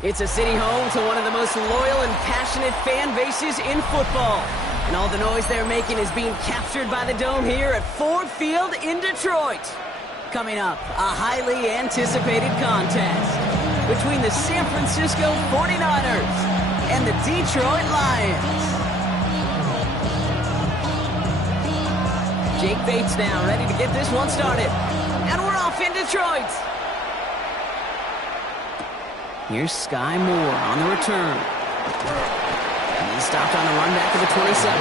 It's a city home to one of the most loyal and passionate fan bases in football. And all the noise they're making is being captured by the Dome here at Ford Field in Detroit. Coming up, a highly anticipated contest between the San Francisco 49ers and the Detroit Lions. Jake Bates now ready to get this one started. And we're off in Detroit. Here's Sky Moore on the return. And he's stopped on a run back to the 27.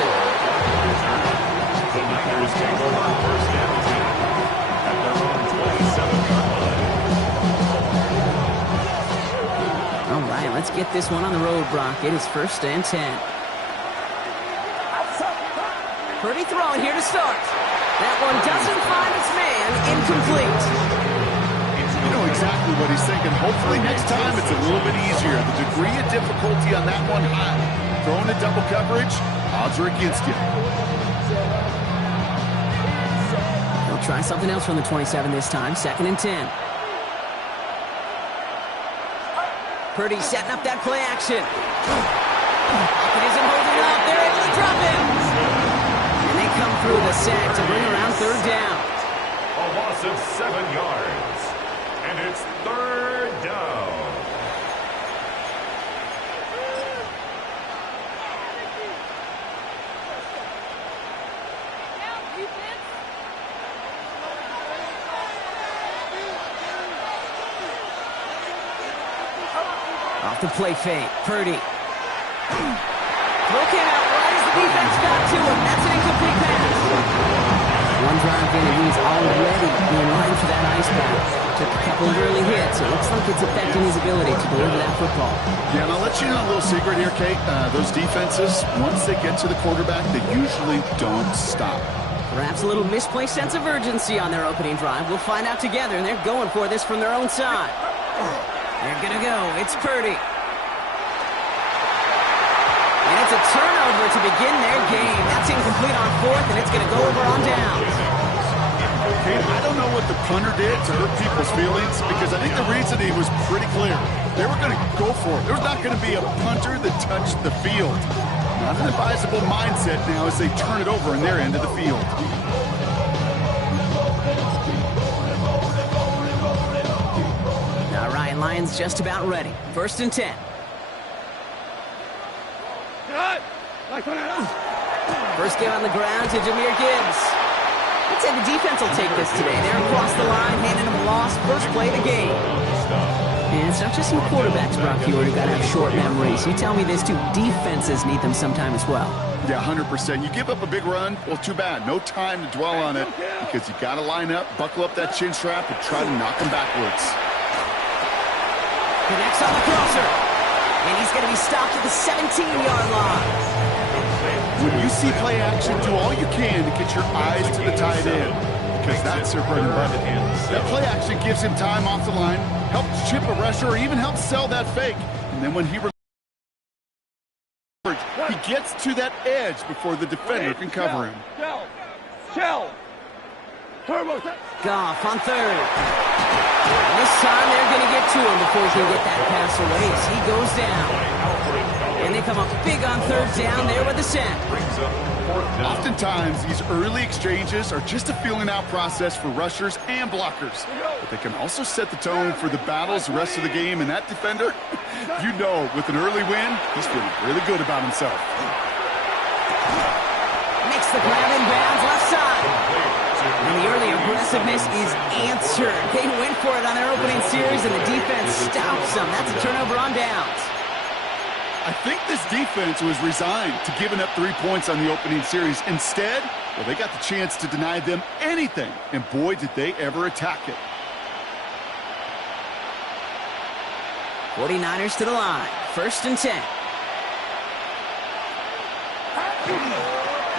All right, let's get this one on the road, Brock. It is 1st and 10. Purdy throwing here to start. That one doesn't find its man. Incomplete. You know exactly what he's thinking. Hopefully next time it's a little bit easier. The degree of difficulty on that one high. Throwing to double coverage, odds are against you. He'll try something else from the 27 this time. 2nd and 10. Purdy setting up that play action. It isn't holding up. They're able to drop him. And they come through the sack to bring around 3rd down. A loss of 7 yards. And it's 3rd down. Off the play fake, Purdy. Throw came out right as the defense got to him. That's an incomplete pass. One drive in, and he's already in line for that ice bath. Took a couple of early hits. It looks like it's affecting his ability to deliver that football. Yeah, and I'll let you know a little secret here, Kate. Those defenses, once they get to the quarterback, they usually don't stop. Perhaps a little misplaced sense of urgency on their opening drive. We'll find out together, and they're going for this from their own side. They're going to go. It's Purdy. And it's a turnover to begin their game. That's incomplete on 4th, and it's going to go over on downs. Kate, I don't know what the punter did to hurt people's feelings, because I think the reasoning was pretty clear. They were going to go for it. There's not going to be a punter that touched the field. Not an advisable mindset now as they turn it over in their end of the field. All right, Lions just about ready. 1st and 10. First game on the ground to Jahmyr Gibbs. I'd say the defense will take this today. They're across the line, handing them a loss. First play of the game. And it's not just some quarterbacks, Brock Huard, who got to have short memories. You tell me this, too. Defenses need them sometime as well. Yeah, 100%. You give up a big run, well, too bad. No time to dwell on it, because you got to line up, buckle up that chin strap, and try to knock them backwards. Connects on the crosser. And he's going to be stopped at the 17-yard line. When you see play action, do all you can to get your eyes to the tight end, because that's their bread and butter. That play action gives him time off the line, helps chip a rusher, or even helps sell that fake. And then when he gets to that edge before the defender can cover him. Goff on 3rd. And this time they're going to get to him before he can get that pass away as he goes down. And they come up big on 3rd down there with the sack. Oftentimes, these early exchanges are just a feeling out process for rushers and blockers. But they can also set the tone for the battles the rest of the game. And that defender, you know, with an early win, he's feeling really good about himself. Makes the grab in bounds left side. And the early aggressiveness is answered. They went for it on their opening series, and the defense stops them. That's a turnover on downs. I think this defense was resigned to giving up 3 points on the opening series. Instead, well, they got the chance to deny them anything, and boy, did they ever attack it. 49ers to the line. 1st and 10.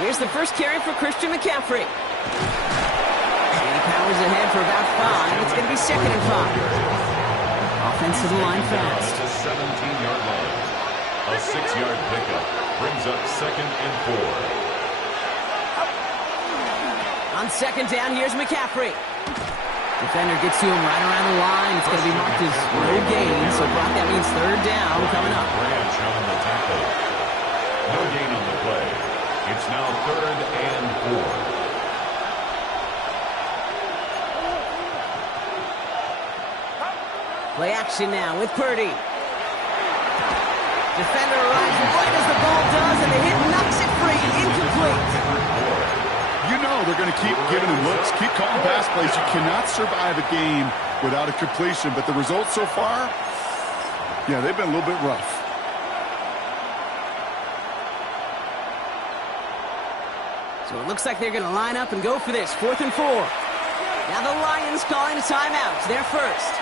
Here's the first carry for Christian McCaffrey. And he powers ahead for about 5. It's going to be 2nd and 5. Offense to the line fast. 17-yard line. A 6-yard pickup brings up 2nd and 4. On 2nd down, here's McCaffrey. Defender gets to him right around the line. It's going to be marked as no gain, so Brock, that means third down coming up. Branch on the tackle. No gain on the play. It's now 3rd and 4. Play action now with Purdy. Defender arrives right as the ball does, and the hit knocks it free. Incomplete. You know they're going to keep giving him looks, keep calling pass plays. You cannot survive a game without a completion, but the results so far, yeah, they've been a little bit rough. So it looks like they're going to line up and go for this, 4th and 4. Now the Lions calling a timeout. They're first.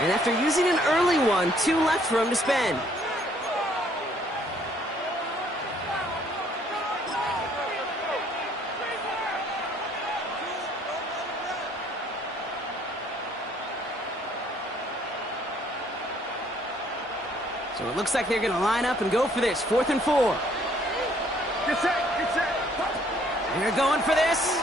And after using an early one, 2 left for them to spend. So it looks like they're going to line up and go for this, 4th and 4. Get set, get set. They're going for this.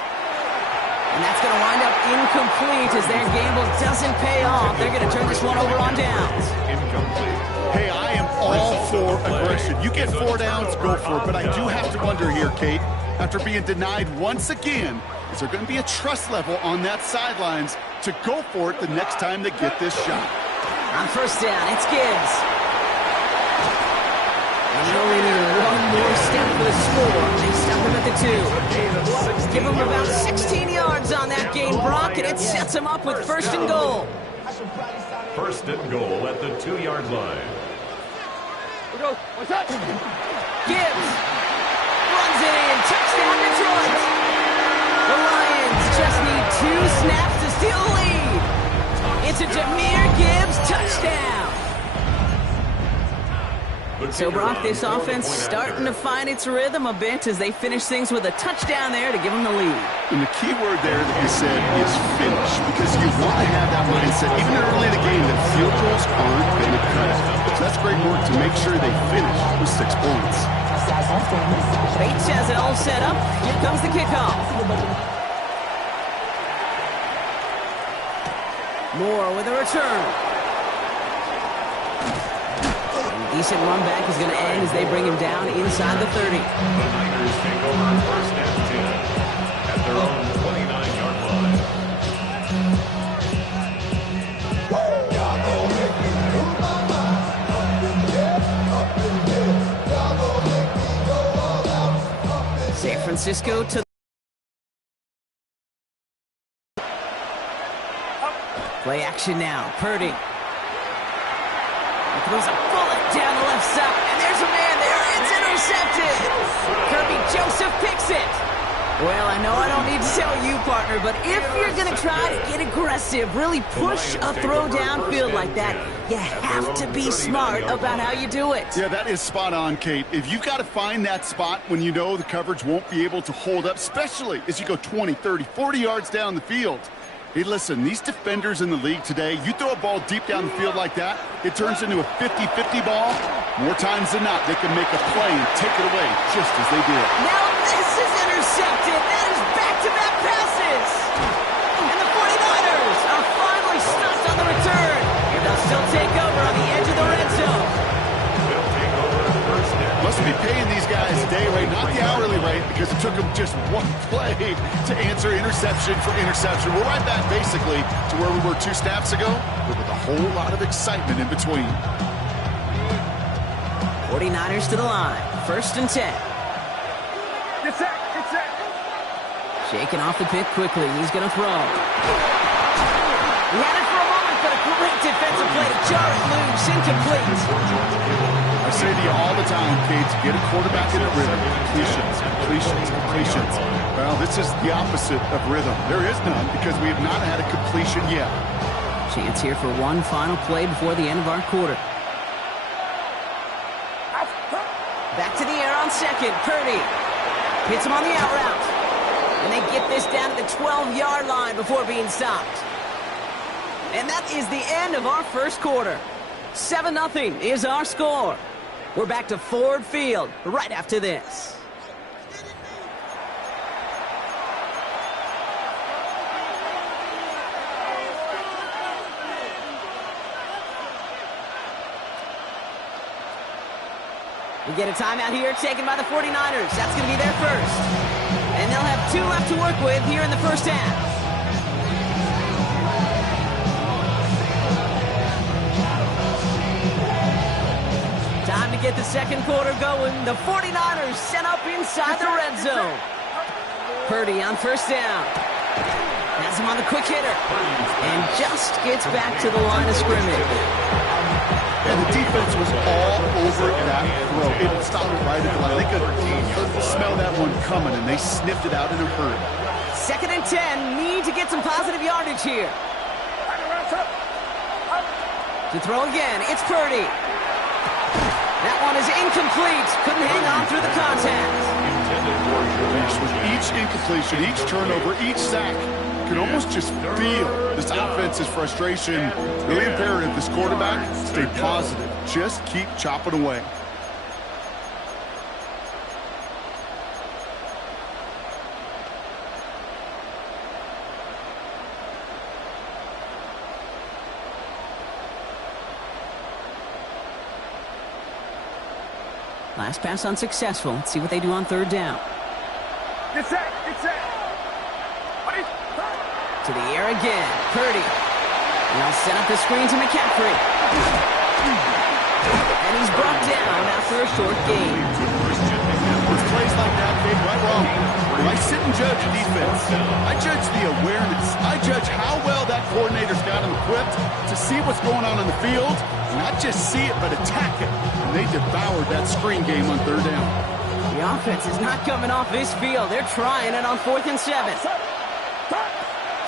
And that's going to wind up incomplete as their gamble doesn't pay off. They're going to turn this one over on downs. Incomplete. Hey, I am all for aggression. You get 4 downs, go for it. But I do have to wonder here, Kate, after being denied once again, is there going to be a trust level on that sidelines to go for it the next time they get this shot? On first down, it's Gibbs. And you only need one more step for the score. They stop him at the 2. Give him about 16 yards on that gain, Brock, and it sets him up with 1st and goal. 1st and goal at the 2-yard line. Gibbs runs it in. Touchdown, Detroit. The Lions just need 2 snaps to steal the lead. It's a Jahmyr Gibbs touchdown. So, Brock, this offense starting to find its rhythm a bit as they finish things with a touchdown there to give them the lead. And the key word there that you said is finish, because you want to have that mindset, even early in the game, that field goals aren't going to cut it. So that's great work to make sure they finish with 6 points. Bates has it all set up. Here comes the kickoff. Moore with a return. Decent run back is going to end as they bring him down inside the 30. The Niners take over 1st and 10 at their own 29-yard line. San Francisco to play action now. Purdy. Throws a bullet down the left side, and there's a man there. It's intercepted. Kirby Joseph picks it. Well, I know I don't need to tell you, partner, but if you're going to try to get aggressive, really push a throw downfield like that, you have to be smart about how you do it. Yeah, that is spot on, Kate. If you've got to find that spot when you know the coverage won't be able to hold up, especially as you go 20, 30, 40 yards down the field. Hey, listen, these defenders in the league today, you throw a ball deep down the field like that, it turns into a 50-50 ball. More times than not, they can make a play and take it away just as they did. Now this is intercepted. That is back-to-back passes. And the 49ers are finally stopped on the return. And they'll still take over on the edge of the red zone. They'll take over 1st and 10. Must be paying these guys day rate, not the hourly rate, because it took them just one play to answer interception for interception. We're right back, basically, to where we were 2 snaps ago, but with a whole lot of excitement in between. 49ers to the line. 1st and 10. Get set, get set. Shaking off the pick quickly. He's going to throw. He had it for a moment, but a great defensive play to jar it loose. Incomplete. I say to you all the time, Kate, to get a quarterback in a rhythm, completions, completions, completions. Well, this is the opposite of rhythm. There is none because we have not had a completion yet. Chance here for one final play before the end of our quarter. Back to the air on 2nd. Purdy hits him on the out route. And they get this down to the 12-yard line before being stopped. And that is the end of our 1st quarter. 7-0 is our score. We're back to Ford Field right after this. We get a timeout here taken by the 49ers. That's going to be their first. And they'll have 2 left to work with here in the first half. Time to get the second quarter going. The 49ers set up inside the red zone. Purdy on first down. Has him on the quick hitter. And just gets back to the line of scrimmage. And the defense was all over that throw. It stopped right at the line. They could smell that one coming, and they sniffed it out in a hurry. 2nd and 10. Need to get some positive yardage here. To throw again. It's Purdy. That one is incomplete. Couldn't hang on through the contact. With each incompletion, each turnover, each sack, you can almost just feel this offense's frustration. Really imperative, this quarterback, stay positive. Just keep chopping away. Last pass unsuccessful. Let's see what they do on 3rd down. Get set. Get set. To the air again. Purdy. And they'll set up the screen to McCaffrey. And he's brought down after a short gain. With plays like that, Kate, right wrong. When I sit and judge defense, I judge the awareness. I judge how well that coordinator's got him equipped to see what's going on the field. Not just see it, but attack it. And they devoured that screen game on 3rd down. The offense is not coming off this field. They're trying it on 4th and 7.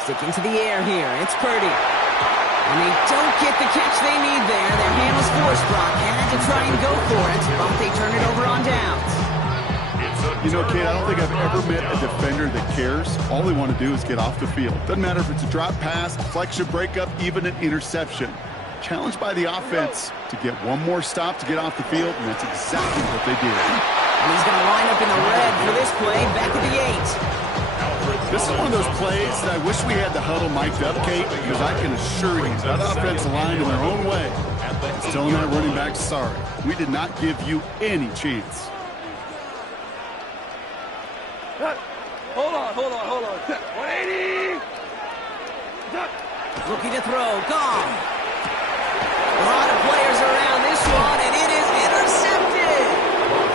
Sticking to the air here. It's Purdy. And they don't get the catch they need there. Their hand was forced, Brock. Had to try and go for it, but they turn it over on downs. You know, Kate, I don't think I've ever met a defender that cares. All they want to do is get off the field. Doesn't matter if it's a drop pass, deflection, breakup, even an interception. Challenged by the offense to get one more stop to get off the field, and that's exactly what they did. And he's going to line up in the red for this play, back at the 8. This is one of those plays that I wish we had the huddle mic'd up, Kate, because I can assure you that offensive line in their own way is telling that running back, sorry, we did not give you any chance. Hold on. 180. Looking to throw. Gone. A lot of players around this one, and it is intercepted.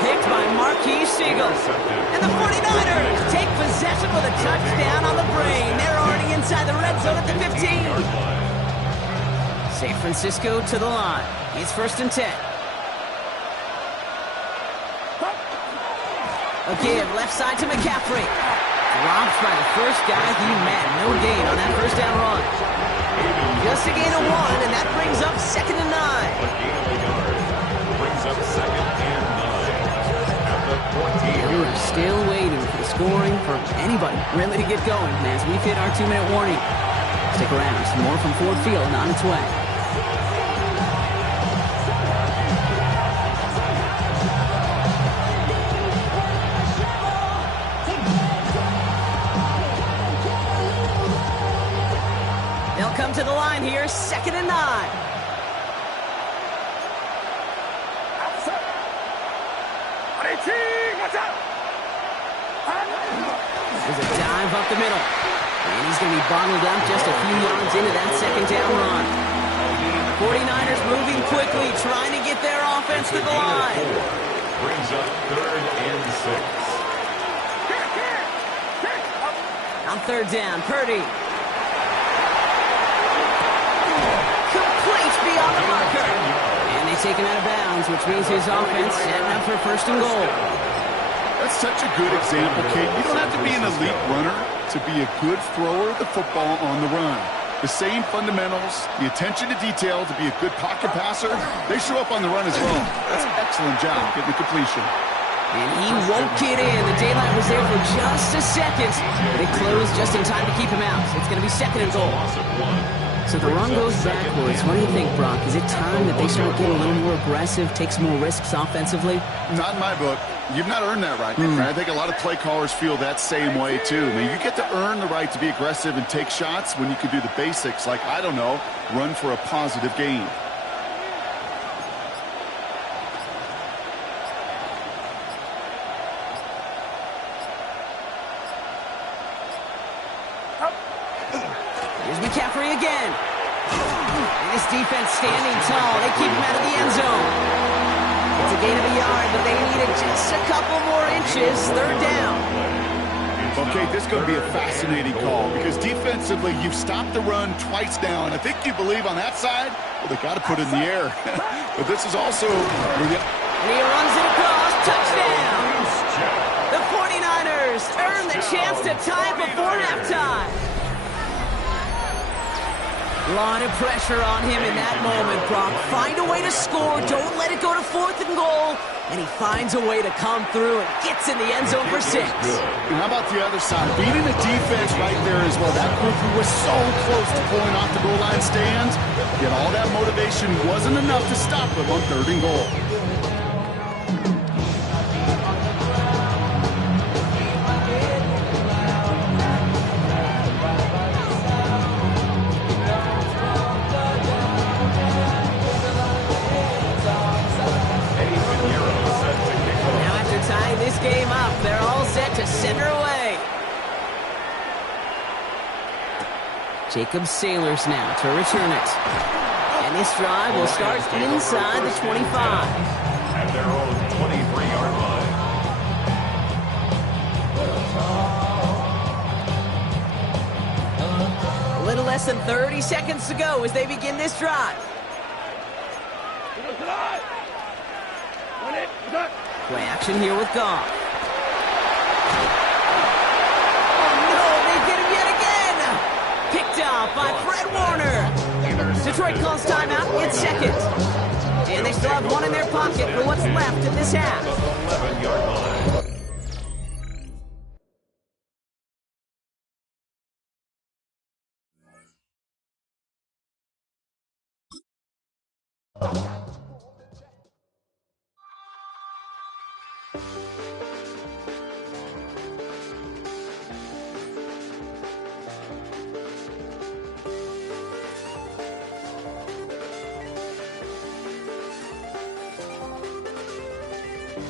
Picked by Marquise Siegel. And the 49ers take possession with a touchdown on the brain. They're already inside the red zone at the 15. San Francisco to the line. It's 1st and 10. Again, left side to McCaffrey. Dropped by the first guy he met. No gain on that first down run. Just a gain of 1, and that brings up 2nd and 9. Brings up 2nd and 9 at the 20. We're still waiting for the scoring for anybody really to get going as we've hit our 2-minute warning. Stick around. Some more from Ford Field on its way. Come to the line here, 2nd and 9. There's a dive up the middle. And he's going to be bottled up just a few yards into that 2nd down run. 49ers moving quickly, trying to get their offense to the line. Brings up 3rd and 6. On 3rd down, Purdy. Complete beyond the marker. And they take him out of bounds, which means his offense setting up for 1st and goal. That's such a good example, Kate. You don't have to be an elite runner to be a good thrower of the football on the run. The same fundamentals, the attention to detail to be a good pocket passer, they show up on the run as well. That's an excellent job getting the completion. And he won't get in. The daylight was there for just a second. They closed just in time to keep him out. It's going to be 2nd and goal. So the run goes backwards. What do you think, Brock? Is it time that they start getting a little more aggressive, take some more risks offensively? Not in my book. You've not earned that right. I think a lot of play callers feel that same way, too. I mean, you get to earn the right to be aggressive and take shots when you can do the basics, like, I don't know, run for a positive gain. McCaffrey again. And this defense standing tall. They keep him out of the end zone. It's a gain of a yard, but they needed just a couple more inches. Third down. Okay, this is going to be a fascinating call because defensively, you've stopped the run twice now, and I think you believe on that side, well, they got to put it in the air. But this is also... And he runs it across. Touchdown! The 49ers earn the chance to tie it before halftime. A lot of pressure on him in that moment, Brock. Find a way to score. Don't let it go to 4th and goal. And he finds a way to come through and gets in the end zone for 6. And how about the other side? Beating the defense right there as well. That group who was so close to pulling off the goal line stands, yet all that motivation wasn't enough to stop them on 3rd and goal. This game up. They're all set to send her away. Jacob Sailors now to return it. And this drive will start inside the 25. At their own 23-yard line. A little less than 30 seconds to go as they begin this drive. Play action here with Goff. Oh no, they get him yet again! Picked off by Fred Warner. Detroit calls timeout in seconds. And they still have one in their pocket for what's left in this half. 11-yard line.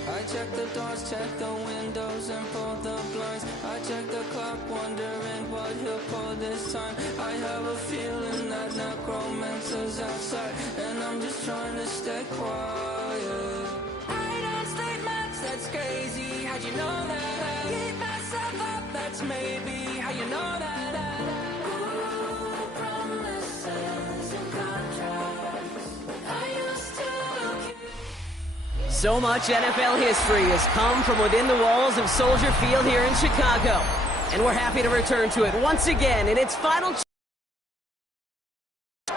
I check the doors, check the windows, and pull the blinds. I check the clock, wondering what he'll pull this time. I have a feeling that necromancer's outside, and I'm just trying to stay quiet. I don't sleep much, that's crazy. How'd you know that? Keep myself up, that's maybe how you know that. Ooh, promises and contracts. I used to look. So much NFL history has come from within the walls of Soldier Field here in Chicago. And we're happy to return to it once again in its final.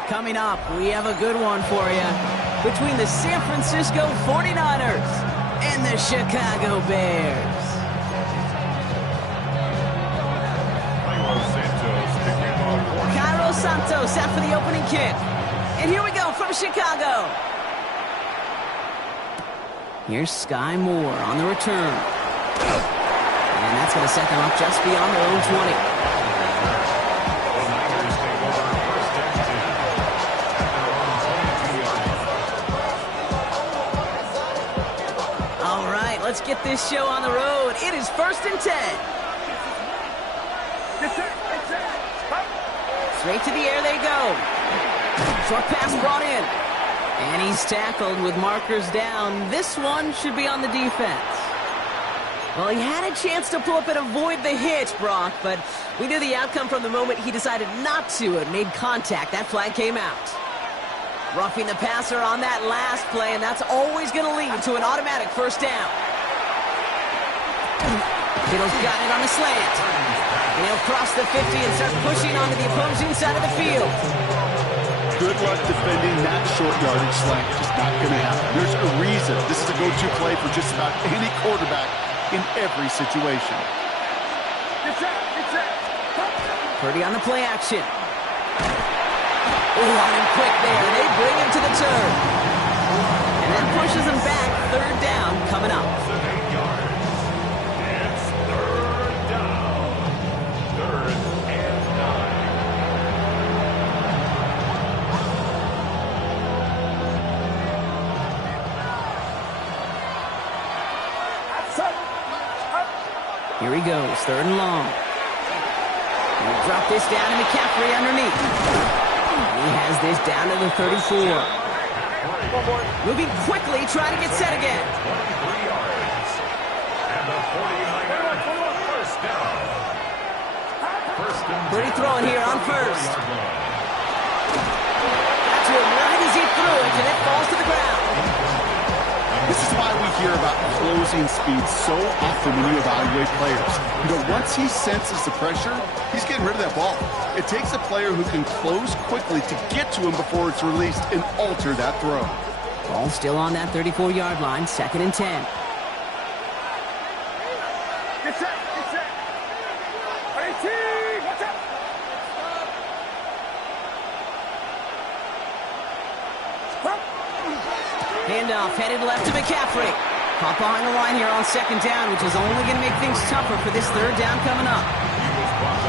Coming up, we have a good one for you. Between the San Francisco 49ers and the Chicago Bears. Cairo Santos set for the opening kick. And here we go from Chicago. Here's Sky Moore on the return. And that's going to set them up just beyond their own 20. All right, let's get this show on the road. It is 1st and 10. Straight to the air they go. Short pass brought in. And he's tackled with markers down. This one should be on the defense. Well, he had a chance to pull up and avoid the hit, Brock, but we knew the outcome from the moment he decided not to and made contact. That flag came out. Roughing the passer on that last play, and that's always going to lead to an automatic 1st down. Kittle's got it on a slant. And he'll cross the 50 and start pushing onto the opposing side of the field. Good luck defending that short yardage slant. Just not going to happen. There's a reason this is a go-to play for just about any quarterback in every situation. Purdy on the play action. Oh, on him quick there. They bring him to the turn. And that pushes him back. 3rd down coming up. 8 yards. It's 3rd down. 3rd and 9. Here he goes, 3rd and long. Drop this down to McCaffrey underneath. He has this down to the 34. Moving quickly, trying to get set again. 23 yards. And the 49ers first down. Pretty throwing here on first. Got to him right as he threw it, and it falls to the ground. This is why we hear about closing speed so often when you evaluate players. You know, once he senses the pressure, he's getting rid of that ball. It takes a player who can close quickly to get to him before it's released and alter that throw. Ball still on that 34-yard line, 2nd and 10. Get set, get set. 18, watch out. Handoff headed left to McCaffrey. Caught behind the line here on 2nd down, which is only going to make things tougher for this 3rd down coming up.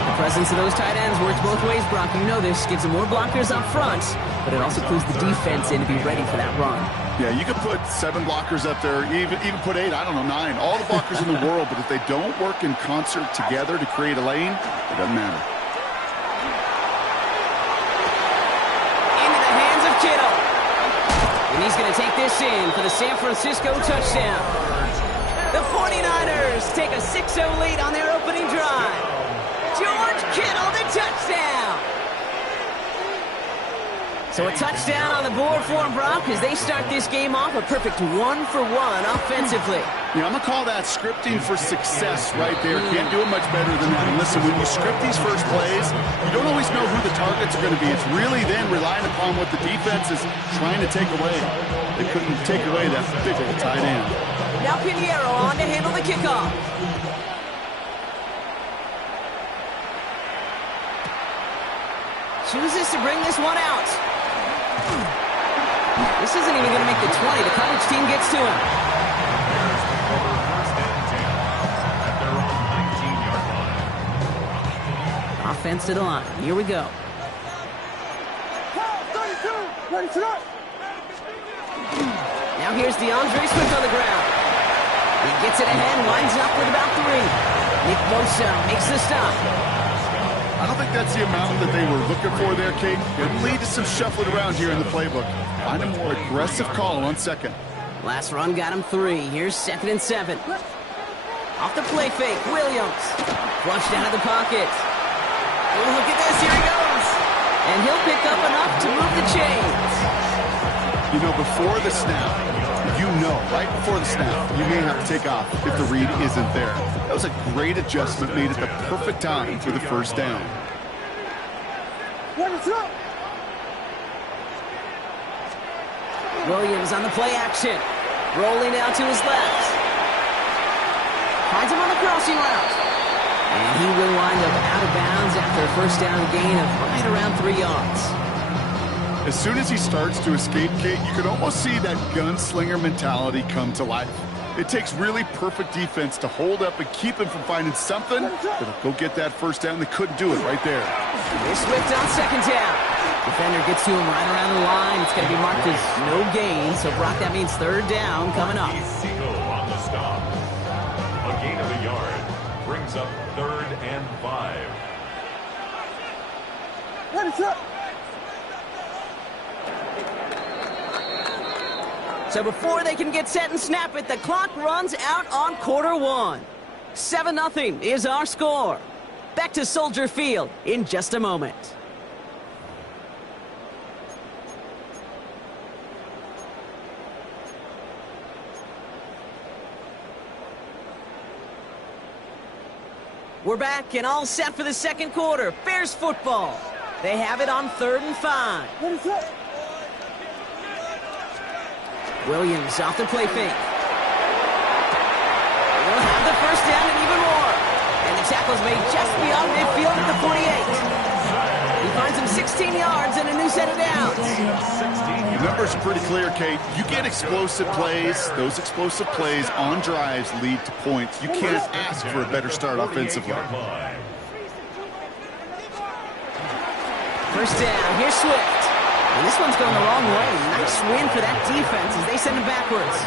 The presence of those tight ends works both ways, Brock. You know this. Gives them more blockers up front, but it also clues the defense in to be ready for that run. Yeah, you could put 7 blockers up there, even put 8, I don't know, 9. All the blockers in the world, but if they don't work in concert together to create a lane, it doesn't matter. Into the hands of Kittle. And he's going to take this in for the San Francisco touchdown. The 49ers take a 6-0 lead on their opening drive. George Kittle, the touchdown. So a touchdown on the board for him, Brock, as they start this game off a perfect 1-for-1 offensively. Yeah, I'm going to call that scripting for success right there. Can't do it much better than that. And listen, when you script these first plays, you don't always know who the targets are going to be. It's really then relying upon what the defense is trying to take away. They couldn't take away that big old tight end. Now Pinheiro on to handle the kickoff. Chooses to bring this one out. This isn't even going to make the 20. The coverage team gets to him. Offense to the line. Here we go. 32, ready to go. Now here's DeAndre Swift on the ground. He gets it ahead, winds up with about 3. Nick Bosa makes the stop. I don't think that's the amount that they were looking for there, Kate. It will lead to some shuffling around here in the playbook. Find a more aggressive call on 2nd. Last run got him 3. Here's 2nd and 7. Off the play fake, Williams. Flushed out of the pocket. Oh, look at this, here he goes. And he'll pick up enough to move the chains. You know, before the snap, right before the snap, you may have to take off if the read isn't there. That was a great adjustment made at the perfect time for the 1st down. Williams on the play action. Rolling out to his left. Finds him on the crossing route. And he will wind up out of bounds after a 1st down gain of right around 3 yards. As soon as he starts to escape, Kate, you can almost see that gunslinger mentality come to life. It takes really perfect defense to hold up and keep him from finding something that'll go get that 1st down. They couldn't do it right there. Here's Swift on 2nd down. Defender gets to him right around the line. It's going to be marked as no gain. So, Brock, that means 3rd down coming up. Seagull on the stop. A gain of a yard brings up 3rd and 5. So before they can get set and snap it, the clock runs out on quarter 1. 7-0 is our score. Back to Soldier Field in just a moment. We're back and all set for the 2nd quarter. Bears football. They have it on 3rd and 5. Williams off the play fake. We'll have the 1st down and even more. And the tackle's made just beyond midfield at the 48. He finds him 16 yards and a new set of downs. The numbers are pretty clear, Kate. You get explosive plays. Those explosive plays on drives lead to points. You can't ask for a better start offensively. 1st down. Here's Swift. And this one's going the wrong way. Nice win for that defense as they send him backwards.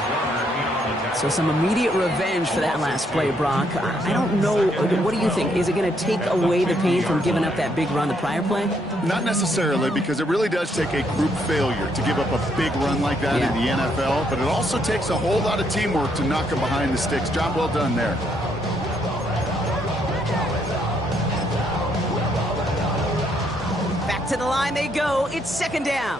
So some immediate revenge for that last play, Brock. I don't know. What do you think? Is it going to take away the pain from giving up that big run the prior play? Not necessarily, because it really does take a group failure to give up a big run like that in the NFL, but it also takes a whole lot of teamwork to knock them behind the sticks. Job well done there. Back to the line they go. It's second down.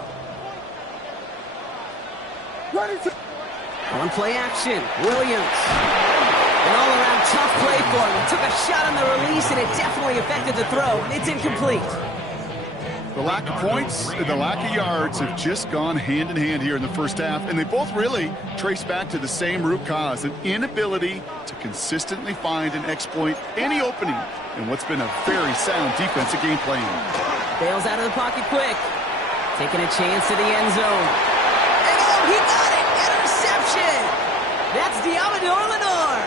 On play action, Williams. An all-around tough play for him. He took a shot on the release, and it definitely affected the throw. It's incomplete. The lack of points and the lack of yards have just gone hand in hand here in the first half, and they both really trace back to the same root cause, an inability to consistently find and exploit any opening in what's been a very sound defensive game plan. Bails out of the pocket quick. Taking a chance to the end zone. And oh, he got it! Interception! That's Diamador Lenore.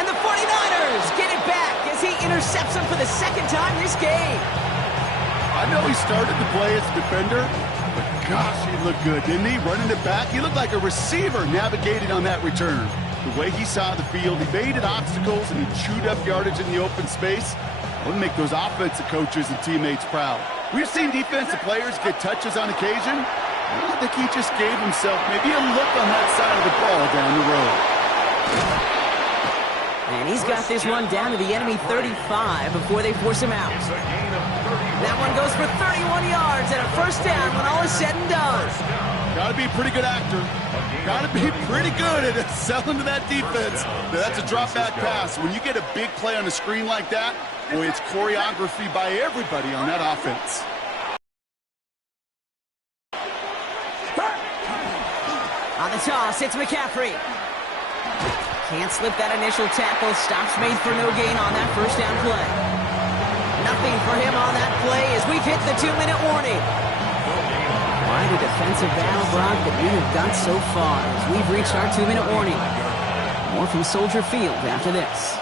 And the 49ers get it back as he intercepts him for the second time this game. I know he started the play as a defender, but gosh, he looked good, didn't he? Running it back, he looked like a receiver navigating on that return. The way he saw the field, he evaded obstacles, and he chewed up yardage in the open space. It would make those offensive coaches and teammates proud. We've seen defensive players get touches on occasion. I think he just gave himself maybe a look on that side of the ball down the road. And he's got this one down to the enemy 35 before they force him out. That one goes for 31 yards and a first down when all is said and done. Got to be a pretty good actor. Got to be pretty good at selling to that defense. That's a drop back pass. When you get a big play on the screen like that, boy, it's choreography by everybody on that offense. On the toss, it's McCaffrey. Can't slip that initial tackle. Stops made for no gain on that first down play. Nothing for him on that play as we've hit the 2-minute warning. Quite a defensive battle, Brock, that we have got so far as we've reached our 2-minute warning. More from Soldier Field after this.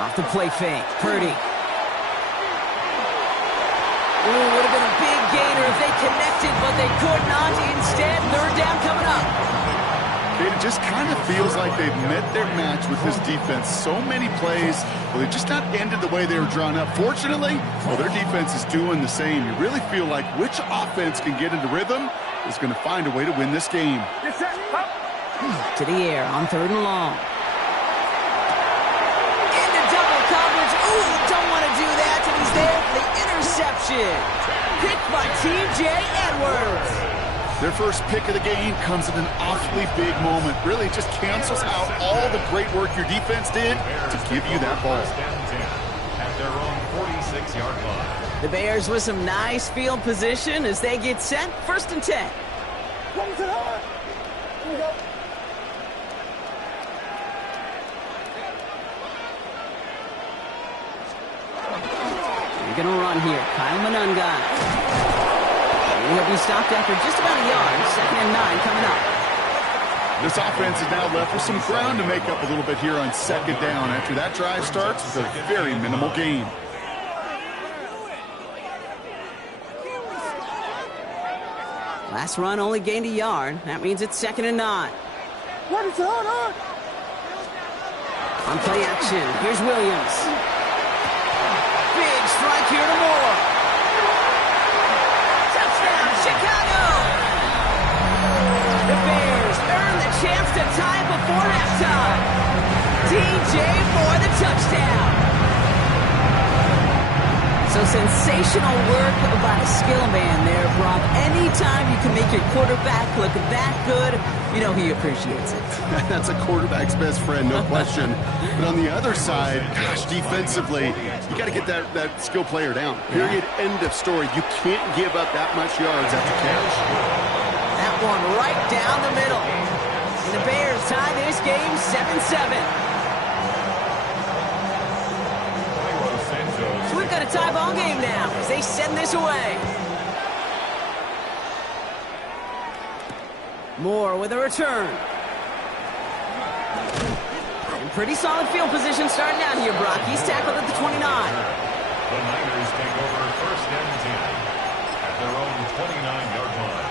Off the play fake, Purdy. Ooh, would have been a big gainer if they connected, but they could not. Instead, third down coming up. It just kind of feels like they've met their match with this defense. So many plays, well, they just not ended the way they were drawn up. Fortunately, well, their defense is doing the same. You really feel like which offense can get into rhythm is going to find a way to win this game. To the air on third and long. Into double coverage. Ooh, don't want to do that. And he's there for the interception. Picked by T.J. Edwards. Their first pick of the game comes at an awfully big moment. Really just cancels out all the great work your defense did to give you that ball. At their own 46-yard line. The Bears with some nice field position as they get set. First and 10. They're going to run here. Kyle Monunga. He'll be stopped after just about a yard. Second and 9 coming up. This offense is now left with some ground to make up a little bit here on second down after that drive starts with a very minimal gain. Last run only gained a yard. That means it's second and 9. On play action, here's Williams. Big strike here to Moore. Touchdown, Chicago! The Bears earn the chance to tie before halftime. DJ for the touchdown. So sensational work by a skill man there, Brock. Anytime you can make your quarterback look that good, you know he appreciates it. That's a quarterback's best friend, no question. But on the other side, gosh, defensively, you got to get that skill player down. Period, end of story. You can't give up that much yards after catch. That one right down the middle. And the Bears tie this game 7-7. So we've got a tie ball game now as they send this away. Moore with a return. And pretty solid field position starting out here, Brock. He's tackled at the 29. The Niners take over first and 10 at their own 29-yard line.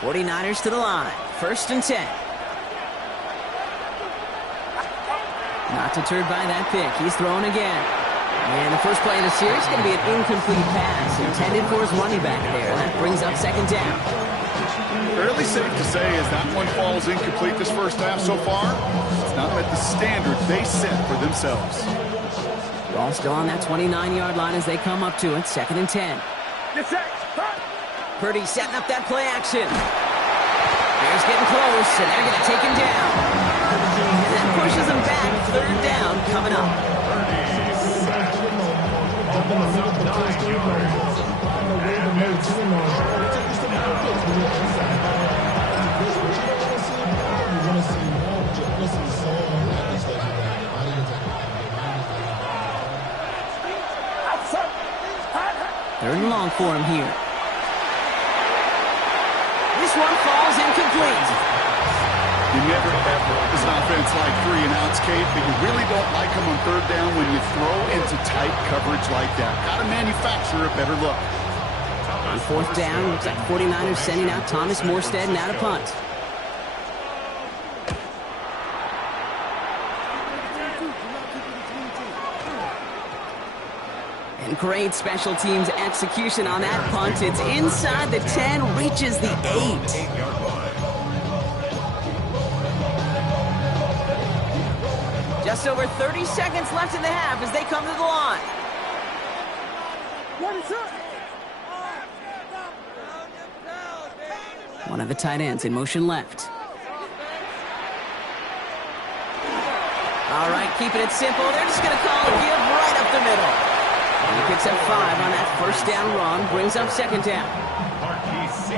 49ers to the line. 1st and 10. Not deterred by that pick. He's throwing again. And the first play of the series is going to be an incomplete pass intended for his running back there. That brings up 2nd down. Fairly safe to say as that one falls incomplete this first half so far, it's not met the standard they set for themselves. Ball still on that 29-yard line as they come up to it. 2nd and 10. Get set. Purdy setting up that play action. Bears getting close, and they're going to take him down. And that pushes him back. 3rd down coming up. Almost up 9 yards. And it's 3rd down. Third and long for him here. This one falls incomplete. You never ever, as an offense, like 3 and outs, Kate, but you really don't like them on 3rd down when you throw into tight coverage like that. Got to manufacture a better look. On 4th down, looks like 49ers sending out Thomas Morstead and out a punt. And great special teams execution on that punt. It's inside the 10, reaches the 8. Just over 30 seconds left in the half as they come to the line. One of the tight ends in motion left. All right, keeping it simple. They're just going to call a give right up the middle. And he picks up 5 on that 1st down run, brings up 2nd down.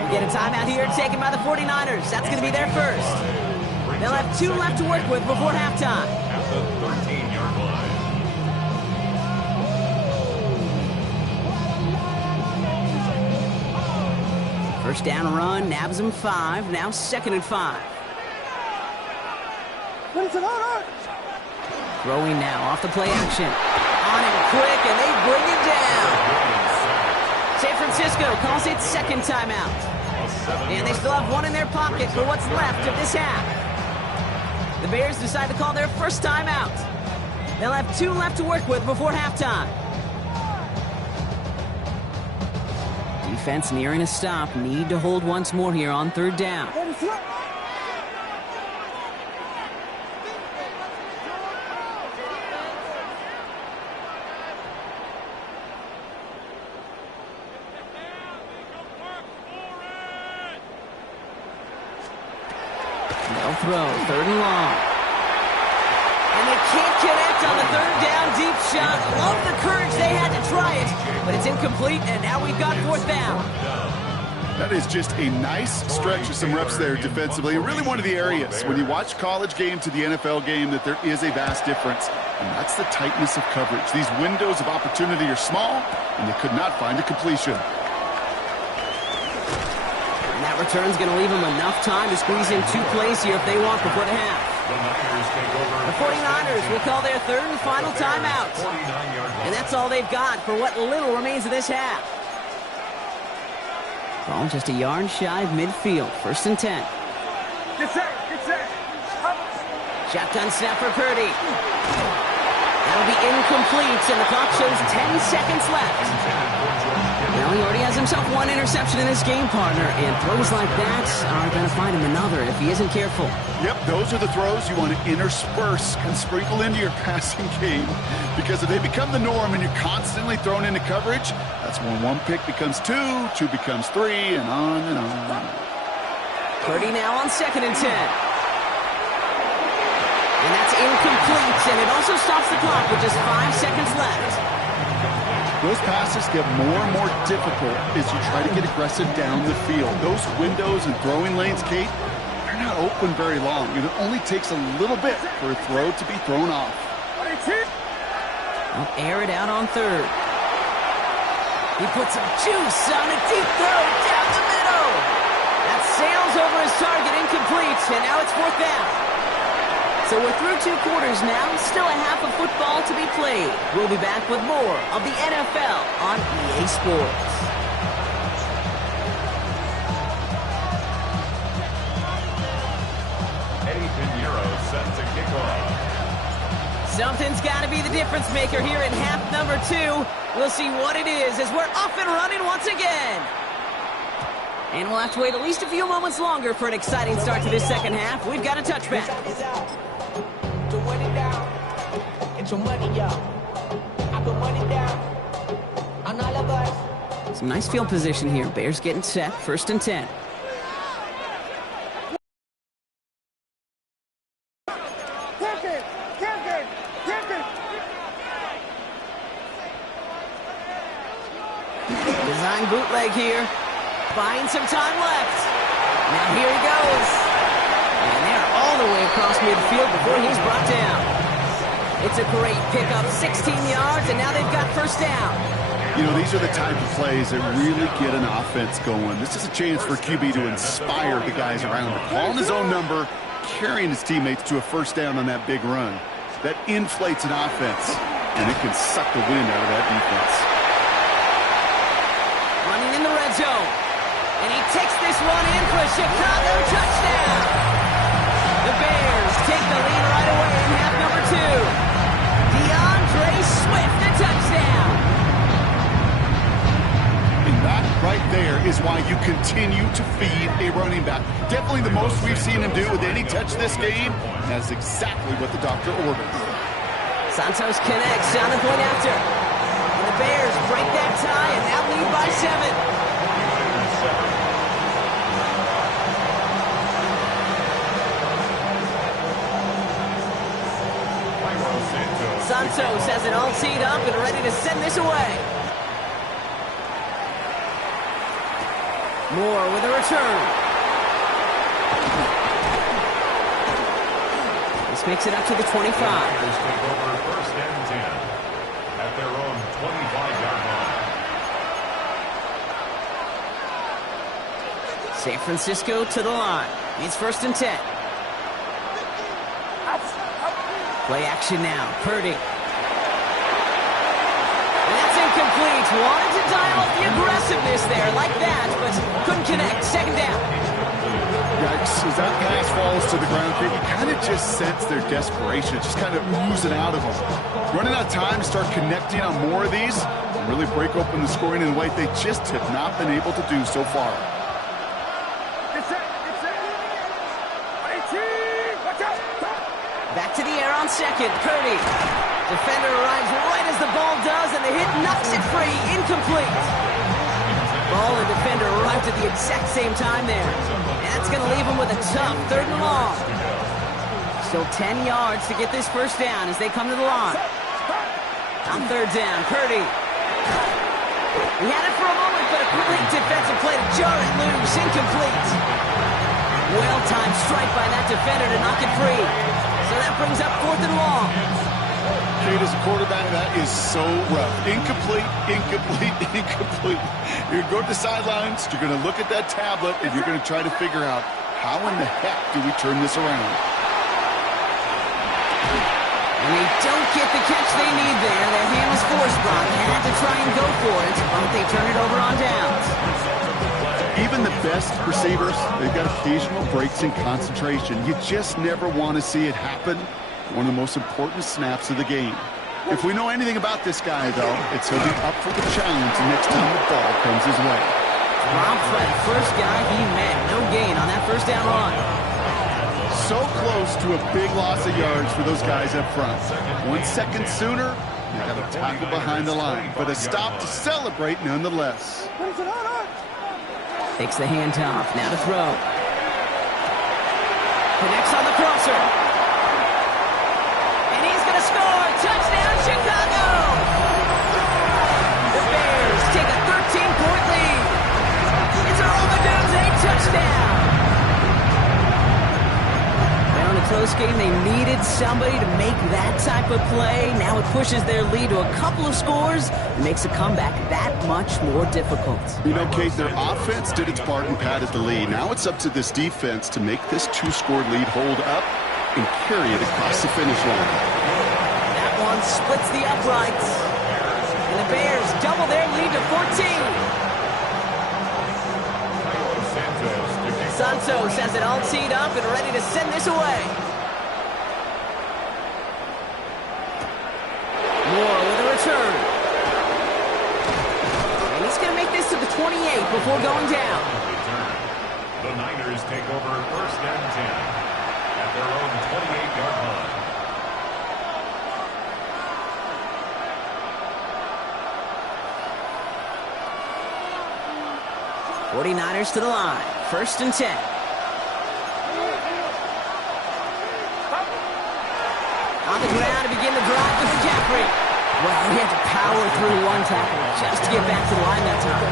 We get a timeout here taken by the 49ers. That's going to be their first. They'll have 2 left to work with before halftime. At the 13-yard line. First down run, nabs him 5. Now 2nd and 5. Throwing now off the play action. On him quick, and they bring him down. San Francisco calls it 2nd timeout. And they still have 1 in their pocket for what's left of this half. The Bears decide to call their 1st timeout. They'll have 2 left to work with before halftime. Defense nearing a stop. Need to hold once more here on 3rd down. They'll throw. 3rd and long. And they can't connect on the 3rd down deep shot. Love the courage they had to try it, but it's incomplete, and now we've got 4th down. That is just a nice stretch of some reps there defensively. Really one of the areas when you watch college game to the NFL game that there is a vast difference, and that's the tightness of coverage. These windows of opportunity are small, and they could not find a completion. And that return's going to leave them enough time to squeeze in 2 plays here if they want before the half. The 49ers will call their 3rd and final timeout. And that's all they've got for what little remains of this half. Ball just a yard shy of midfield. 1st and 10. Get set. Shotgun snap for Purdy. That'll be incomplete, and the clock shows 10 seconds left. Well, he already has himself 1 interception in this game, partner, and throws like that are going to find him another if he isn't careful. Yep, those are the throws you want to intersperse and sprinkle into your passing game, because if they become the norm and you're constantly thrown into coverage, that's when 1 pick becomes 2, 2 becomes 3, and on and on. Purdy now on 2nd and 10. And that's incomplete, and it also stops the clock with just 5 seconds left. Those passes get more and more difficult as you try to get aggressive down the field. Those windows and throwing lanes, Kate, they're not open very long, and it only takes a little bit for a throw to be thrown off. I'll air it out on 3rd. He puts some juice on a deep throw down the middle. That sails over his target, incomplete, and now it's 4th down. So we're through 2 quarters now, still a half of football to be played. We'll be back with more of the NFL on EA Sports. Eddie Pinheiro set to kick off. Something's got to be the difference maker here in half number 2. We'll see what it is as we're off and running once again. And we'll have to wait at least a few moments longer for an exciting start to this second half. We've got a touchback. Some nice field position here. Bears getting set. 1st and 10. Design bootleg here. Buying some time left. Now here he goes. And they're all the way across midfield before he's brought down. It's a great pickup, 16 yards, and now they've got 1st down. You know, these are the type of plays that really get an offense going. This is a chance for QB to inspire the guys around him. Calling his own number, carrying his teammates to a 1st down on that big run. That inflates an offense, and it can suck the wind out of that defense. Running in the red zone. And he takes this one in for a Chicago touchdown. The Bears take the lead right away in half number 2. DeAndre Swift, a touchdown. And that right there is why you continue to feed a running back. Definitely the most we've seen him do with any touch this game. That's exactly what the doctor ordered. Santos connects on the point after. And the Bears break that tie and now lead by 7. Santos has it all teed up and ready to send this away. Moore with a return. This makes it up to the 25. Bears take over 1st and 10 at their own 25-yard line. San Francisco to the line. It's 1st and 10. Play action now. Purdy. And that's incomplete. Wanted to dial up the aggressiveness there like that, but couldn't connect. 2nd down. Yikes. As that pass falls to the ground, you kind of just sense their desperation. Just kind of oozing out of them. Running out of time to start connecting on more of these and really break open the scoring in a way they just have not been able to do so far. Back to the air on 2nd. Purdy. Defender arrives right as the ball does, and the hit knocks it free. Incomplete. Ball and defender arrived at the exact same time there. And that's going to leave him with a tough 3rd and long. Still 10 yards to get this 1st down as they come to the line. On 3rd down, Purdy. He had it for a moment, but a great defensive play to jar it loose. Incomplete. Well-timed strike by that defender to knock it free. So that brings up 4th and long. Kate, as a quarterback, that is so rough. Incomplete, incomplete, incomplete. You're going to go to the sidelines, you're going to look at that tablet, and you're going to try to figure out how in the heck do we turn this around. And they don't get the catch they need there. Their hand was forced, Brock. Had to try and go for it, but they turn it over on downs. Even the best receivers, they've got occasional breaks in concentration. You just never want to see it happen. One of the most important snaps of the game. If we know anything about this guy, though, it's he'll be up for the challenge the next time the ball comes his way. Dropped by the first guy he met. No gain on that 1st down run. So close to a big loss of yards for those guys up front. 1 second sooner, you got a tackle behind the line. But a stop to celebrate nonetheless. Takes the handoff. Now to throw. Connects on the crosser. And he's going to score. Touchdown, Chicago! The Bears take a 13-point lead. It's a Romaduze touchdown. Well, in a close game, they needed somebody to make that type of play. Now it pushes their lead to a couple of scores and makes a comeback that much more difficult. You know, Kate, their offense did its part and padded the lead. Now it's up to this defense to make this 2-score lead hold up and carry it across the finish line. That one splits the uprights. And the Bears double their lead to 14. Santos has it all teed up and ready to send this away. Moore with a return. And he's going to make this to the 28 before going down. The Niners take over first and 10 at their own 28-yard line. 49ers to the line. First and 10. On the ground to begin the drive with McCaffrey. Well, he had to power through one tackle just to get back to the line that time.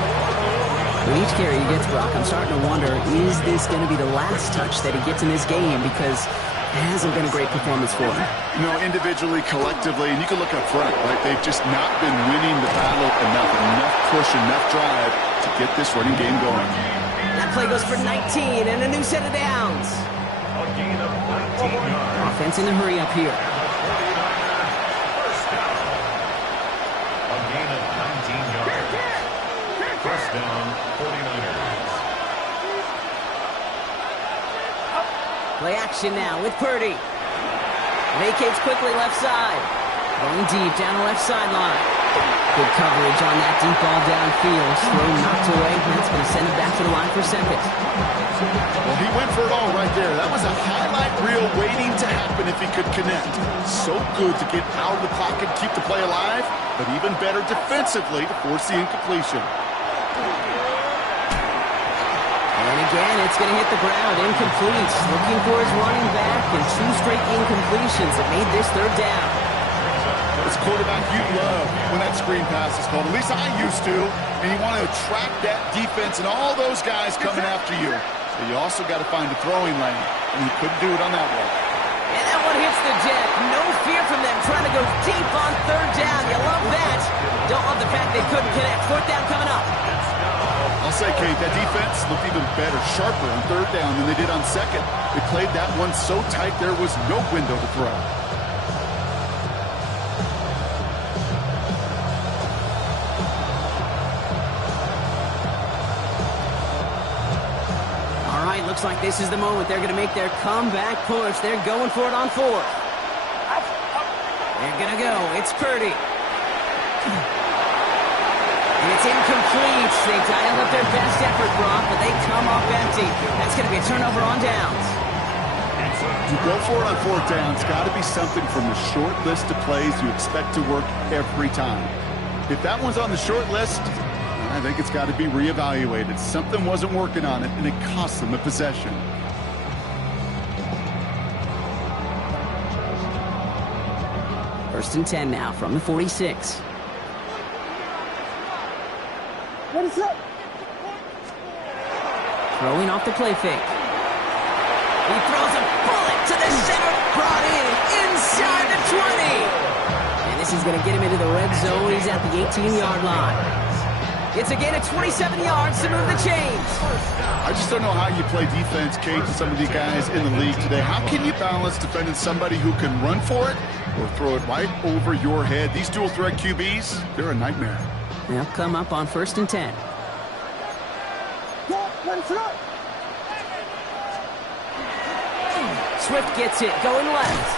With each carry he gets, Brock, I'm starting to wonder, is this going to be the last touch that he gets in this game? Because it hasn't been a great performance for him. You know, individually, collectively, and you can look up front, right? They've just not been winning the battle enough push, enough drive to get this running game going. That play goes for 19 and a new set of downs. A gain of 19 yards. Offense in the hurry up here. First down. A gain of 19 yards. First down, 49ers. Play action now with Purdy. Vacates quickly left side. Going deep down the left sideline. Good coverage on that deep ball downfield. Slow knocked away. That's going to send it back to the line for second. Well, he went for it all right there. That was a highlight reel waiting to happen if he could connect. So good to get out of the pocket, keep the play alive, but even better defensively to force the incompletion. And again, it's going to hit the ground. Incomplete. Looking for his running back, and 2 straight incompletions that made this third down. As a quarterback, you love when that screen pass is called. At least I used to. And you want to attract that defense and all those guys coming after you. So you also got to find a throwing lane. And he couldn't do it on that one. And that one hits the deck. No fear from them trying to go deep on third down. You love that. Don't love the fact they couldn't connect. Fourth down coming up. I'll say, Kate, that defense looked even better, sharper on third down than they did on second. They played that one so tight there was no window to throw. All right, looks like this is the moment. They're going to make their comeback push. They're going for it on fourth. They're going to go. It's Purdy. And it's incomplete. They dialed up their best effort, Brock, but they come up empty. That's going to be a turnover on downs. To go for it on fourth down, it's got to be something from the short list of plays you expect to work every time. If that one's on the short list, I think it's got to be reevaluated. Something wasn't working on it, and it cost them a possession. First and 10 now from the 46. What is up? Throwing off the play fake. He throws a bullet to the center, brought in inside the 20. And this is going to get him into the red zone. He's at the 18-yard line. It's a gain of 27 yards to move the chains. I just don't know how you play defense, Kate, to some of these guys in the league today. How can you balance defending somebody who can run for it or throw it right over your head? These dual-threat QBs, they're a nightmare. They'll come up on first and 10. Swift gets it, going left.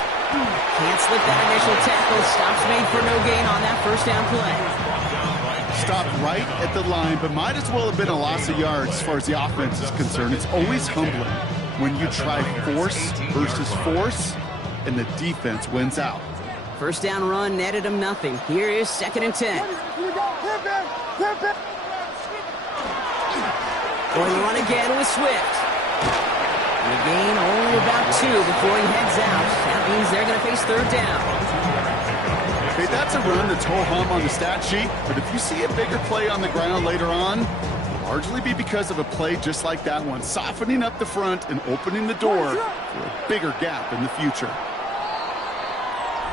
Can't slip that initial tackle. Stops made for no gain on that first down play. Stopped right at the line, but might as well have been a loss of yards as far as the offense is concerned. It's always humbling when you try force versus force, and the defense wins out. First down run netted him nothing. Here is second and 10. Going to run again with Swift. And a gain only about 2 before he heads out. That means they're going to face third down. Hey, that's a run that's ho-hum on the stat sheet, but if you see a bigger play on the ground later on, it'll largely be because of a play just like that one, softening up the front and opening the door for a bigger gap in the future.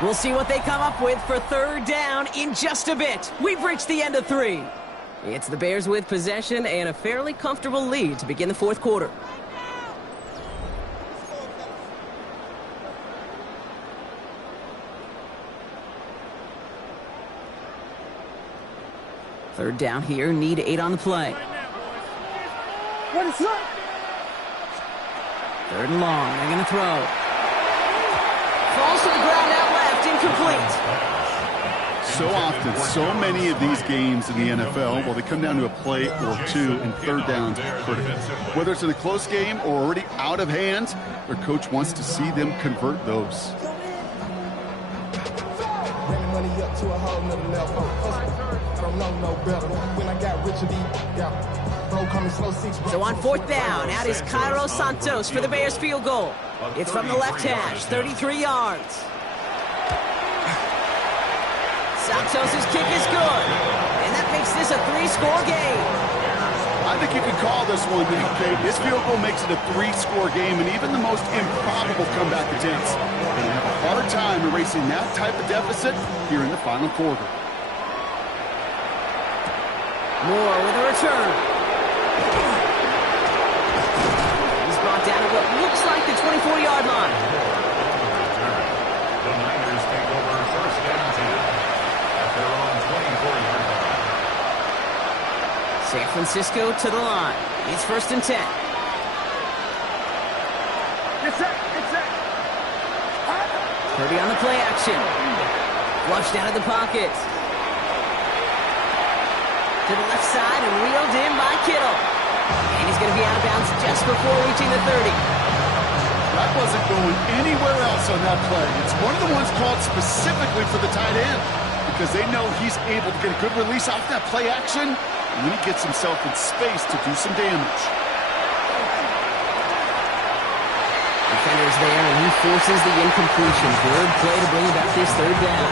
We'll see what they come up with for third down in just a bit. We've reached the end of 3. It's the Bears with possession and a fairly comfortable lead to begin the fourth quarter. Third down here, need 8 on the play. What is up? Third and long, they're going to throw. Falls to the ground out left, incomplete. So often, so many of these games in the NFL, well, they come down to a play or two, and third downs hurt it. Whether it's in a close game or already out of hand, their coach wants to see them convert those. So on fourth down, out is Cairo Santos for the Bears field goal. It's from the left hash, 33 yards. Santos' kick is good, and that makes this a 3-score game. I think you can call this one, okay? This field goal makes it a 3-score game, and even the most improbable comeback attempts are going to have a hard time erasing that type of deficit here in the final quarter. Moore with a return. He's brought down at what looks like the 24-yard line. The Niners take over first and 10. They're on 24-yard line. San Francisco to the line. It's first and 10. Get set. Purdy on the play action. Flushed out of the pocket. To the left side and reeled in by Kittle. And he's going to be out of bounds just before reaching the 30. That wasn't going anywhere else on that play. It's one of the ones called specifically for the tight end, because they know he's able to get a good release off that play action, and then he gets himself in space to do some damage. Defender's there, and he forces the incompletion. Good play to bring about this third down.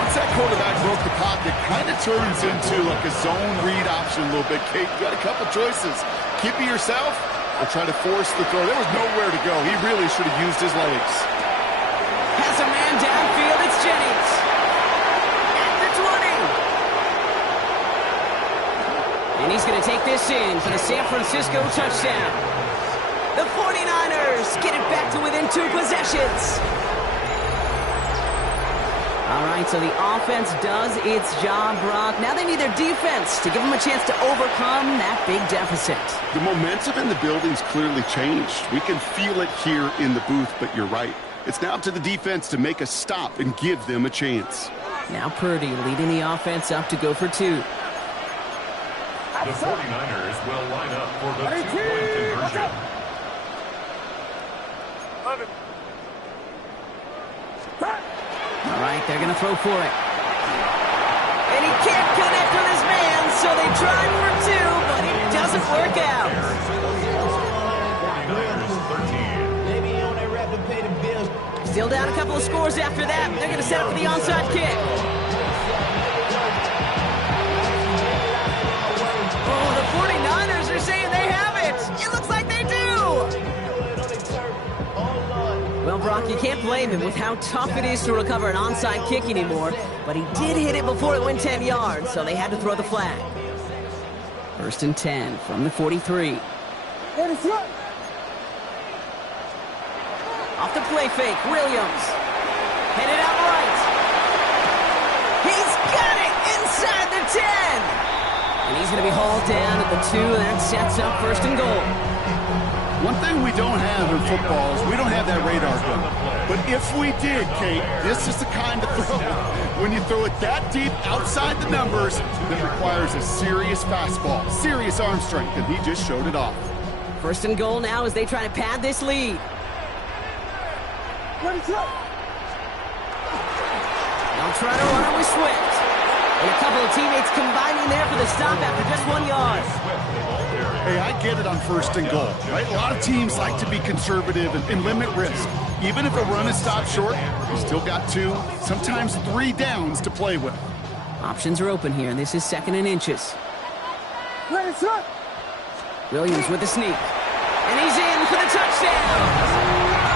Once that quarterback broke the pocket, kind of turns into like a zone read option a little bit. Kate, you got a couple choices. Keep it yourself or try to force the throw. There was nowhere to go. He really should have used his legs. Has a man downfield. It's Jennings. At the 20. And he's going to take this in for the San Francisco touchdown. The 49ers get it back to within 2 possessions. All right, so the offense does its job, Brock. Now they need their defense to give them a chance to overcome that big deficit. The momentum in the building's clearly changed. We can feel it here in the booth, but you're right. It's now up to the defense to make a stop and give them a chance. Now Purdy leading the offense up to go for 2. The 49ers will line up for the 2-point conversion. All right, they're going to throw for it. And he can't connect with his man, so they try for 2, but it doesn't work out. 49ers 13. Still down a couple of scores after that. They're going to set up for the onside kick. Oh, the 49ers are saying they have it. It looks like they do. Well, Brock, you can't blame him with how tough it is to recover an onside kick anymore, but he did hit it before it went 10 yards, so they had to throw the flag. First and 10 from the 43. What is up? Off the play fake, Williams. Headed out right. He's got it inside the 10. And he's going to be hauled down at the 2, and that sets up first and goal. One thing we don't have in football is we don't have that radar gun. But if we did, Kate, this is the kind of throw. When you throw it that deep outside the numbers, that requires a serious fastball, serious arm strength, and he just showed it off. First and goal now as they try to pad this lead. What is up? They'll try to run it with Swift. And a couple of teammates combining there for the stop after just 1 yard. Hey, I get it on first and goal, right? A lot of teams like to be conservative and limit risk. Even if a run is stopped short, you still got 2, sometimes 3 downs to play with. Options are open here, and this is 2nd and inches. What is up? Williams with the sneak. And he's in for the touchdown.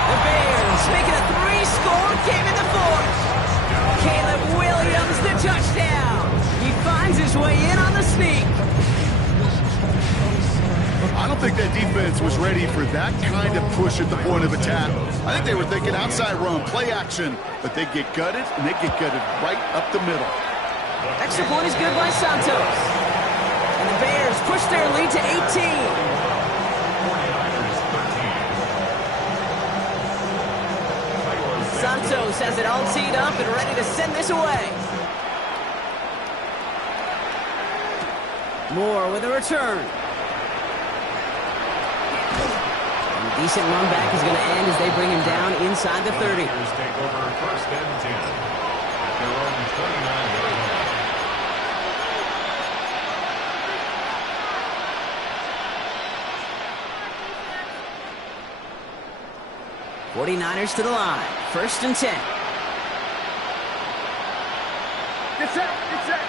The Bears make it a 3-score game in the 4th. Caleb Williams, the touchdown. He finds his way in on the sneak. I don't think that defense was ready for that kind of push at the point of attack. I think they were thinking outside run, play action, but they get gutted, and they get gutted right up the middle. Extra point is good by Santos. And the Bears push their lead to 18. 49ers 13. Santos has it all teed up and ready to send this away. Moore with a return. And a decent run back is going to end as they bring him down inside the 30. Bears take over first and 10 at their own 29-yard line. 49ers to the line. First and 10. Get set. Get set.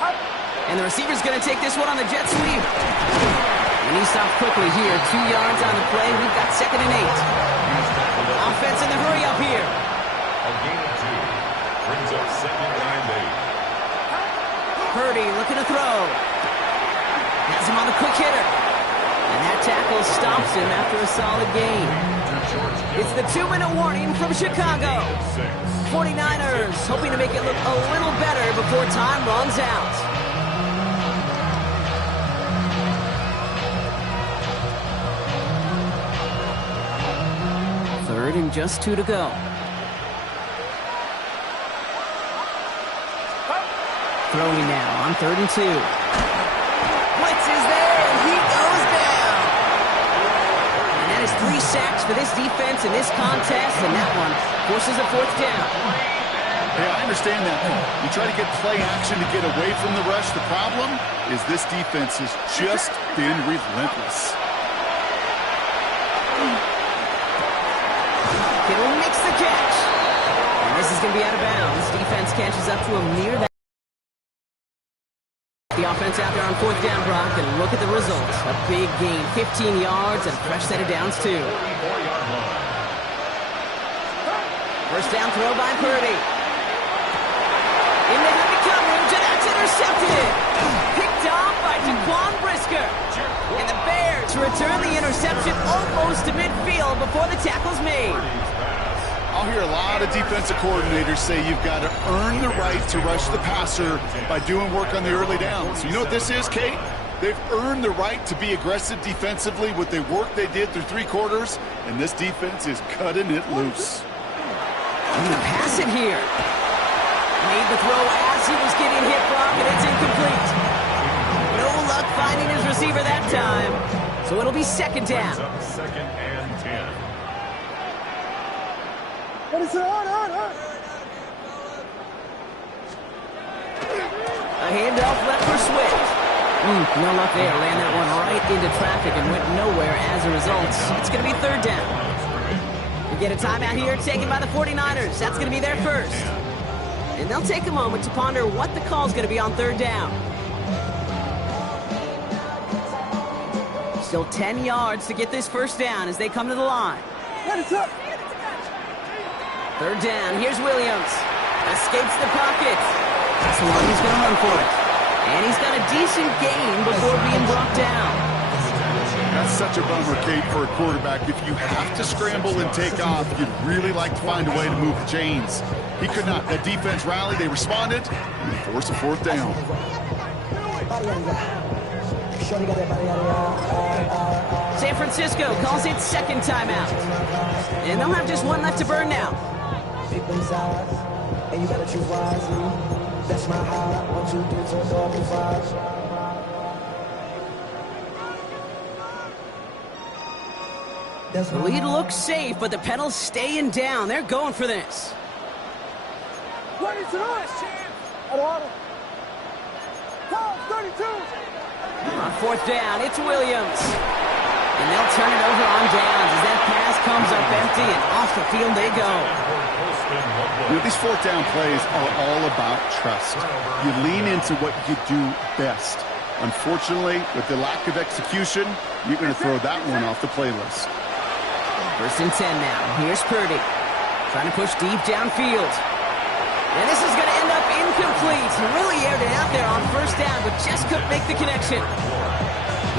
Up. And the receiver's going to take this one on the jet sweep. And he stopped quickly here. 2 yards on the play. We've got second and 8. Offense in the hurry up here. A gain of 2 brings up second and 8. Purdy looking to throw. Has him on the quick hitter. And that tackle stops him after a solid gain. It's the 2-minute warning from Chicago. 49ers hoping to make it look a little better before time runs out. Third and just 2 to go. Throwing now on 3rd and 2. Blitz is there, and he goes down. And that is 3 sacks for this defense in this contest, and that one forces a 4th down. Hey, I understand that. You try to get play action to get away from the rush. The problem is this defense has just been relentless. Kittle makes the catch. And this is going to be out of bounds. Defense catches up to him near that. The offense out there on 4th down, Brock, and look at the results. A big gain, 15 yards, and a fresh set of downs, too. 34-yard line. First down throw by Purdy. In the heavy coverage, and that's intercepted. Picked off by QUAN. And the Bears return the interception almost to midfield before the tackle's made. I'll hear a lot of defensive coordinators say you've got to earn the right to rush the passer by doing work on the early downs. You know what this is, Kate? They've earned the right to be aggressive defensively with the work they did through 3 quarters, and this defense is cutting it loose. I'm going to pass it here. Made the throw as he was getting hit, Brock, and it's incomplete. No luck finding his receiver that time. So it'll be second down. Second and 10. What is it? On. A handoff left for Swift. No luck there. Ran that one right into traffic and went nowhere as a result. It's going to be 3rd down. We get a timeout here taken by the 49ers. That's going to be their first. And they'll take a moment to ponder what the call's going to be on 3rd down. Still 10 yards to get this first down as they come to the line. What is up? 3rd down. Here's Williams. Escapes the pocket. That's the one he's going to run for it. And he's got a decent gain before being brought down. That's such a bummer, Kate, for a quarterback. If you have to scramble and take off, you'd really like to find a way to move the chains. He could not. That defense rallied. They responded. And forced a 4th down. San Francisco calls it second timeout. And they'll have just one left to burn now. Pick them sides, and you gotta choose wisely. That's my high. 1, 2, 3, 4, 5. The lead looks safe, but the pedals staying down. They're going for this. What is it? On. 32. On 4th down, it's Williams. And they'll turn it over on downs as that pass comes up empty, and off the field they go. You know, these 4th down plays are all about trust. You lean into what you do best. Unfortunately, with the lack of execution, you're going to throw that one off the playlist. First and 10 now. Here's Purdy. Trying to push deep downfield. And this is going to end up incomplete. He really aired it out there on 1st down, but just couldn't make the connection.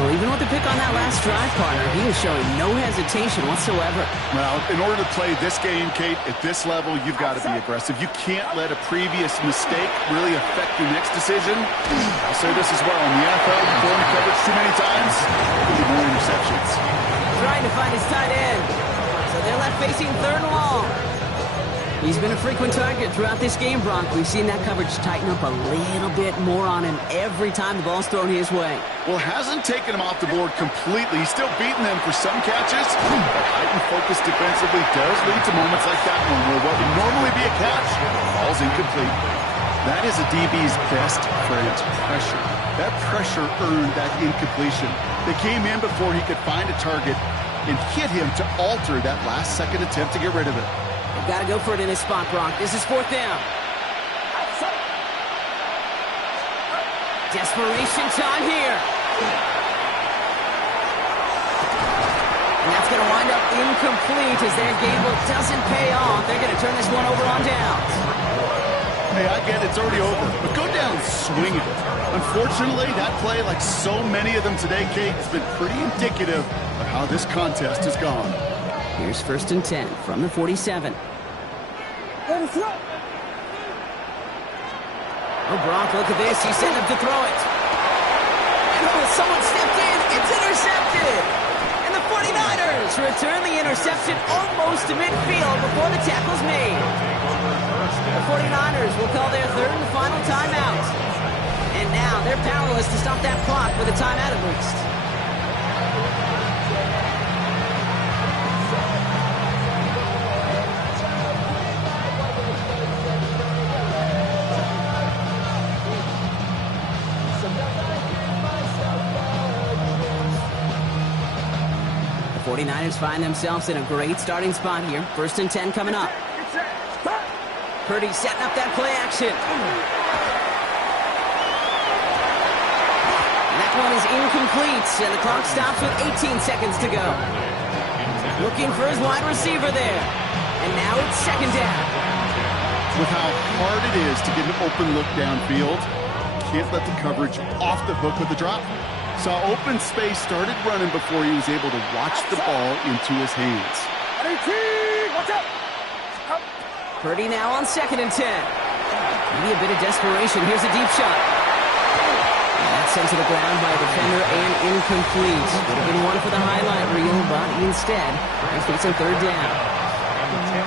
Well, even with the pick on that last drive, partner, he is showing no hesitation whatsoever. Well, in order to play this game, Kate, at this level, you've got to be aggressive. You can't let a previous mistake really affect your next decision. I'll say this as well. In the NFL, you've blown coverage too many times, there'll be more interceptions. Trying to find his tight end. So they're left facing third and long. He's been a frequent target throughout this game, Bronk. We've seen that coverage tighten up a little bit more on him every time the ball's thrown his way. Well, hasn't taken him off the board completely. He's still beating them for some catches. But heightened focus defensively does lead to moments like that one where what would normally be a catch falls incomplete. That is a DB's best friend, pressure. That pressure earned that incompletion. They came in before he could find a target and hit him to alter that last-second attempt to get rid of it. They've got to go for it in this spot, Bronk. This is fourth down. Desperation time here. And that's going to wind up incomplete as their gamble doesn't pay off. They're going to turn this one over on downs. Hey, I get it. It's already over. But go down swinging. Unfortunately, that play, like so many of them today, Kate, has been pretty indicative of how this contest has gone. Here's 1st and 10 from the 47. Oh, Bronk, look at this. He's setting up to throw it. And someone stepped in. It's intercepted. And the 49ers return the interception almost to midfield before the tackle's made. The 49ers will call their third and final timeout. And now they're powerless to stop that clock with a timeout at least. The 49ers find themselves in a great starting spot here. 1st and 10 coming up. Purdy setting up that play action. That one is incomplete, and the clock stops with 18 seconds to go. Looking for his wide receiver there. And now it's 2nd down. With how hard it is to get an open look downfield, can't let the coverage off the hook with the drop. Saw open space, started running before he was able to watch the ball into his hands. Purdy now on 2nd and 10. Maybe a bit of desperation. Here's a deep shot. And that's sent to the ground by a defender and incomplete. Would have been one for the highlight reel, but instead, he's facing 3rd down.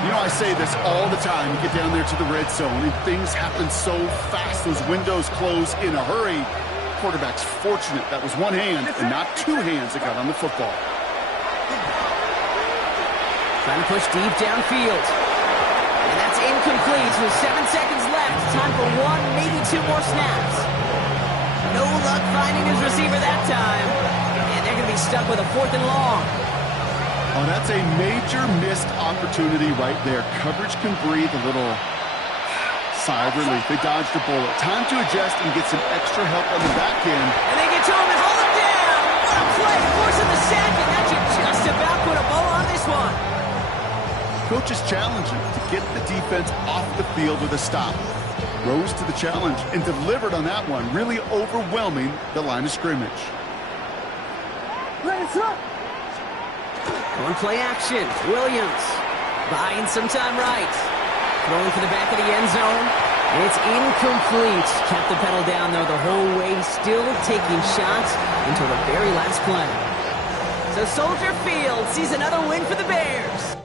You know, I say this all the time. You get down there to the red zone, and things happen so fast. Those windows close in a hurry. Quarterback's fortunate that was one hand and not two hands that got on the football. Trying to push deep downfield. And that's incomplete with 7 seconds left. Time for one, maybe two more snaps. No luck finding his receiver that time. And they're going to be stuck with a 4th and long. Oh, that's a major missed opportunity right there. Coverage can breathe a little sigh of relief. They dodged a bullet. Time to adjust and get some extra help on the back end. And they get to him and hold him down. What a play, forcing the sack, and that should just about put a bow on this one. Coach is challenging to get the defense off the field with a stop. Rose to the challenge and delivered on that one, really overwhelming the line of scrimmage. Going play action. Williams buying some time right. Throwing for the back of the end zone. And it's incomplete. Kept the pedal down, though, the whole way, still taking shots until the very last play. So Soldier Field sees another win for the Bears.